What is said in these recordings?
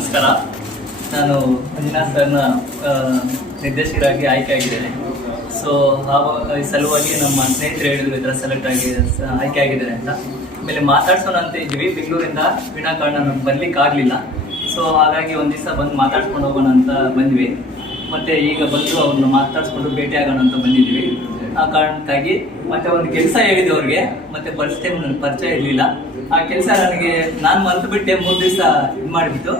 ನಮಸ್ಕಾರ. ನಾನು ಮಂಜುನಾಥ್ ಸರ್ನ ನಿರ್ದೇಶಕರಾಗಿ ಆಯ್ಕೆ ಆಗಿದ್ದೇನೆ. ಸೊ ಆ ಈ ಸಲುವಾಗಿ ನಮ್ಮ ಸ್ನೇಹಿತರು ಹೇಳಿದ್ರು ಥರ ಸೆಲೆಕ್ಟ್ ಆಗಿ ಆಯ್ಕೆ ಆಗಿದ್ದಾರೆ ಅಂತ. ಆಮೇಲೆ ಮಾತಾಡ್ಸೋಣ ಅಂತ ಇದ್ವಿ ಬೆಂಗಳೂರಿಂದ ವಿನಾಕಾರಣ ನಮ್ಗೆ ಬರ್ಲಿಕ್ಕೆ ಆಗಲಿಲ್ಲ. ಸೊ ಹಾಗಾಗಿ ಒಂದು ದಿವಸ ಬಂದು ಮಾತಾಡ್ಸ್ಕೊಂಡು ಹೋಗೋಣ ಅಂತ ಬಂದ್ವಿ. ಮತ್ತೆ ಈಗ ಬಂದು ಅವ್ರನ್ನ ಮಾತಾಡ್ಸ್ಕೊಂಡು ಭೇಟಿ ಆಗೋಣ ಅಂತ ಬಂದಿದ್ವಿ ಆ ಕಾರಣಕ್ಕಾಗಿ ಮತ್ತೆ ಒಂದು ಕೆಲಸ ಹೇಳಿದೆ ಅವ್ರಿಗೆ. ಮತ್ತೆ ಪರಿಸ್ಥಿತಿ ನನಗೆ ಪರಿಚಯ ಇರಲಿಲ್ಲ. ಆ ಕೆಲಸ ನನಗೆ ನಾನು ಮರೆತು ಬಿಟ್ಟೆ ಮೂರು ದಿವಸ ಇದು ಮಾಡಿಬಿಟ್ಟು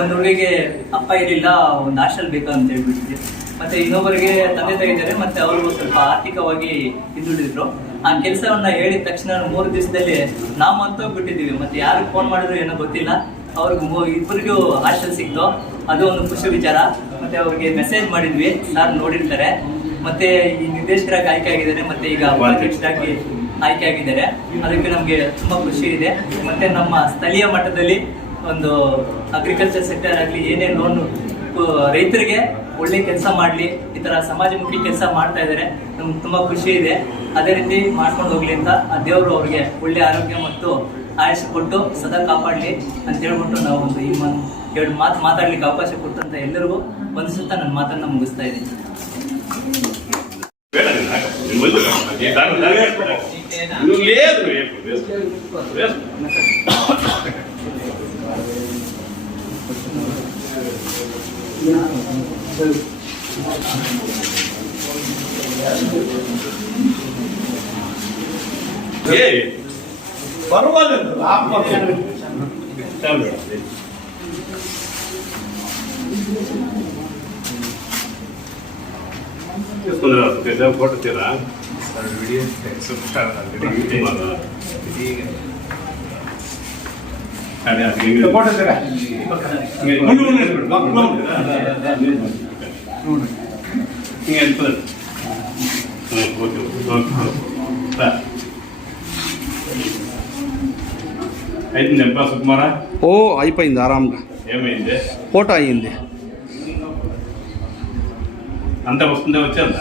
ಒಂದು ಹುಡುಗಿಗೆ ಅಪ್ಪ ಇರಲಿಲ್ಲ, ಒಂದು ಹಾಸ್ಟೆಲ್ ಬೇಕು ಅಂತ ಹೇಳ್ಬಿಟ್ಟಿದ್ವಿ. ಮತ್ತೆ ಇನ್ನೊಬ್ಬರಿಗೆ ತಂದೆ ತಾಯಿ ಮತ್ತೆ ಅವ್ರಿಗೂ ಸ್ವಲ್ಪ ಆರ್ಥಿಕವಾಗಿ ಹಿಂದುಳಿದ್ರು ಆ ಕೆಲಸವನ್ನ ಹೇಳಿದ ತಕ್ಷಣ ಮೂರು ದಿವಸದಲ್ಲಿ ನಾವು ಹೋಗ್ಬಿಟ್ಟಿದ್ದೀವಿ ಮತ್ತೆ ಯಾರು ಫೋನ್ ಮಾಡಿದ್ರು ಏನೋ ಗೊತ್ತಿಲ್ಲ. ಅವ್ರಿಗೆ ಇಬ್ಬರಿಗೂ ಹಾಸ್ಟೆಲ್ ಸಿಕ್ತು. ಅದು ಒಂದು ಖುಷಿ ವಿಚಾರ. ಮತ್ತೆ ಅವ್ರಿಗೆ ಮೆಸೇಜ್ ಮಾಡಿದ್ವಿ. ಸರ್ ನೋಡಿರ್ತಾರೆ. ಮತ್ತೆ ಈ ನಿರ್ದೇಶಕರಾಗಿ ಆಯ್ಕೆ ಆಗಿದ್ದಾರೆ. ಮತ್ತೆ ಈಗ ಅಧ್ಯಕ್ಷರಾಗಿ ಆಯ್ಕೆ ಆಗಿದ್ದಾರೆ. ಅದಕ್ಕೆ ನಮಗೆ ತುಂಬಾ ಖುಷಿ ಇದೆ. ಮತ್ತೆ ನಮ್ಮ ಸ್ಥಳೀಯ ಮಟ್ಟದಲ್ಲಿ ಒಂದು ಅಗ್ರಿಕಲ್ಚರ್ ಸೆಕ್ಟರ್ ಆಗಲಿ ಏನೇ ಲೋನ್ ರೈತರಿಗೆ ಒಳ್ಳೆ ಕೆಲಸ ಮಾಡಲಿ ಈ ಥರ ಸಮಾಜಮುಖಿ ಕೆಲಸ ಮಾಡ್ತಾ ಇದ್ದಾರೆ ನಮ್ಗೆ ತುಂಬ ಖುಷಿ ಇದೆ. ಅದೇ ರೀತಿ ಮಾಡ್ಕೊಂಡು ಹೋಗ್ಲಿ ಅಂತ ಆ ದೇವರು ಅವ್ರಿಗೆ ಒಳ್ಳೆ ಆರೋಗ್ಯ ಮತ್ತು ಆಯಸ್ಸು ಕೊಟ್ಟು ಸದಾ ಕಾಪಾಡಲಿ ಅಂತ ಹೇಳ್ಬಿಟ್ಟು ನಾವು ಒಂದು ಈ ಮನ್ ಎರಡು ಮಾತು ಮಾತಾಡ್ಲಿಕ್ಕೆ ಅವಕಾಶ ಕೊಟ್ಟಂತ ಎಲ್ಲರಿಗೂ ಒಂದಿಸುತ್ತಾ ನನ್ನ ಮಾತನ್ನು ಮುಗಿಸ್ತಾ ಇದ್ದೀನಿ. ఏ పర్వాలేదు ఆపలేదు చాలు తీసుకుందిరా పెద్ద ఫోటో తీరా అదే అది ఫోటో తీరా. ముందు ముందు నిలబడు. ఇంక వెళ్ళిపోదు. అయిపోయింది ఎంపా సుకుమారా? ఓ అయిపోయింది ఆరాంగా. ఏమైంది? ఫోటో అయ్యింది. అంతా వస్తుందే వచ్చేదా